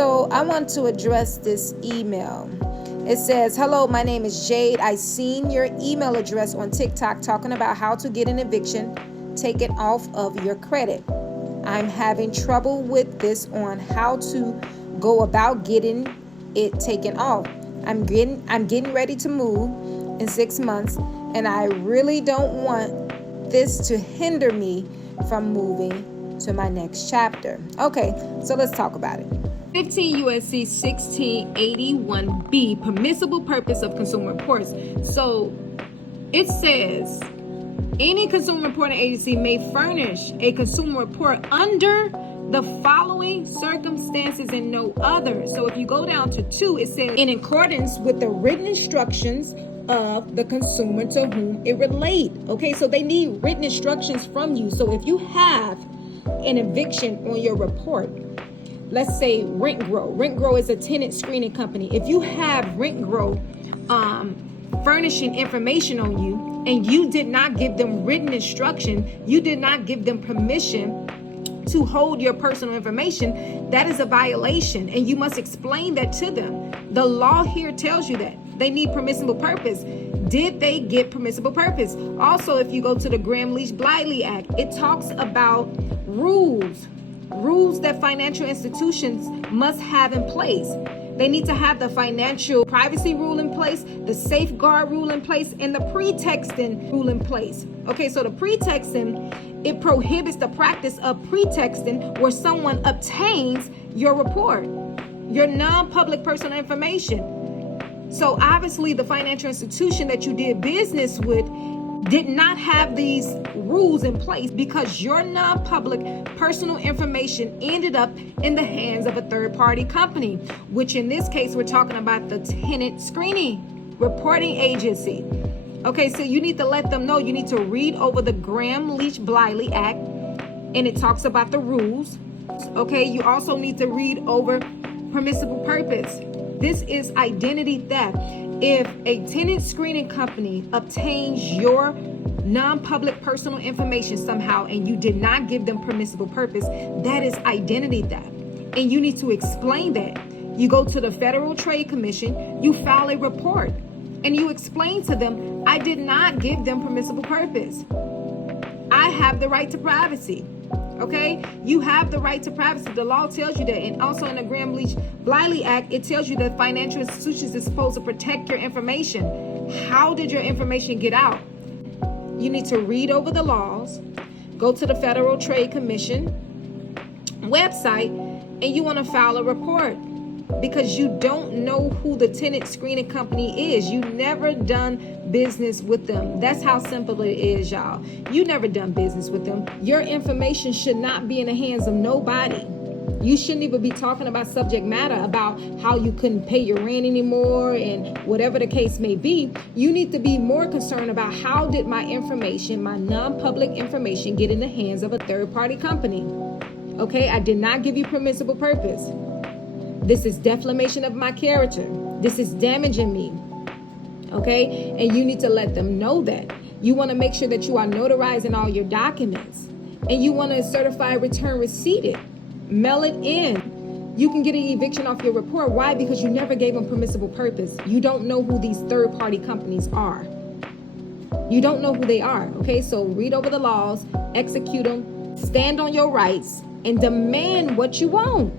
So I want to address this email. It says, hello, my name is Jade. I seen your email address on TikTok talking about how to get an eviction taken off of your credit. I'm having trouble with this on how to go about getting it taken off. I'm getting ready to move in 6 months, and I really don't want this to hinder me from moving to my next chapter. Okay, so let's talk about it. 15 U.S.C. 1681B, permissible purpose of consumer reports. So it says any consumer reporting agency may furnish a consumer report under the following circumstances and no other. So if you go down to 2, it says in accordance with the written instructions of the consumer to whom it relate. Okay, so they need written instructions from you. So if you have an eviction on your report, let's say RentGrow. RentGrow is a tenant screening company. If you have RentGrow furnishing information on you and you did not give them written instruction, you did not give them permission to hold your personal information, that is a violation, and you must explain that to them. The law here tells you that they need permissible purpose. Did they get permissible purpose? Also, if you go to the Gramm Leach Bliley Act, it talks about rules that financial institutions must have in place. They need to have the financial privacy rule in place, the safeguard rule in place, and the pretexting rule in place. Okay, so the pretexting, it prohibits the practice of pretexting where someone obtains your report, your non-public personal information. So obviously the financial institution that you did business with did not have these rules in place because your non-public personal information ended up in the hands of a third-party company, which in this case, we're talking about the tenant screening reporting agency. Okay, so you need to let them know. You need to read over the Gramm Leach Bliley Act, and it talks about the rules. Okay, you also need to read over permissible purpose. This is identity theft. If a tenant screening company obtains your non-public personal information somehow and you did not give them permissible purpose, that is identity theft. And you need to explain that. You go to the Federal Trade Commission, you file a report, and you explain to them, I did not give them permissible purpose. I have the right to privacy. Okay, you have the right to privacy. The law tells you that. And also in the Gramm Leach Bliley Act, it tells you that financial institutions are supposed to protect your information. How did your information get out? You need to read over the laws, go to the Federal Trade Commission website, and you want to file a report because you don't know who the tenant screening company is. You never done business with them. That's how simple it is, y'all. You never done business with them. Your information should not be in the hands of nobody. You shouldn't even be talking about subject matter about how you couldn't pay your rent anymore and whatever the case may be. You need to be more concerned about how did my information, my non-public information, get in the hands of a third-party company. Okay, I did not give you permissible purpose. This is defamation of my character. This is damaging me. Okay? And you need to let them know that. You want to make sure that you are notarizing all your documents. And you want to certify return receipt. Mail it in. You can get an eviction off your report. Why? Because you never gave them permissible purpose. You don't know who these third-party companies are. You don't know who they are. Okay? So read over the laws, execute them, stand on your rights, and demand what you want.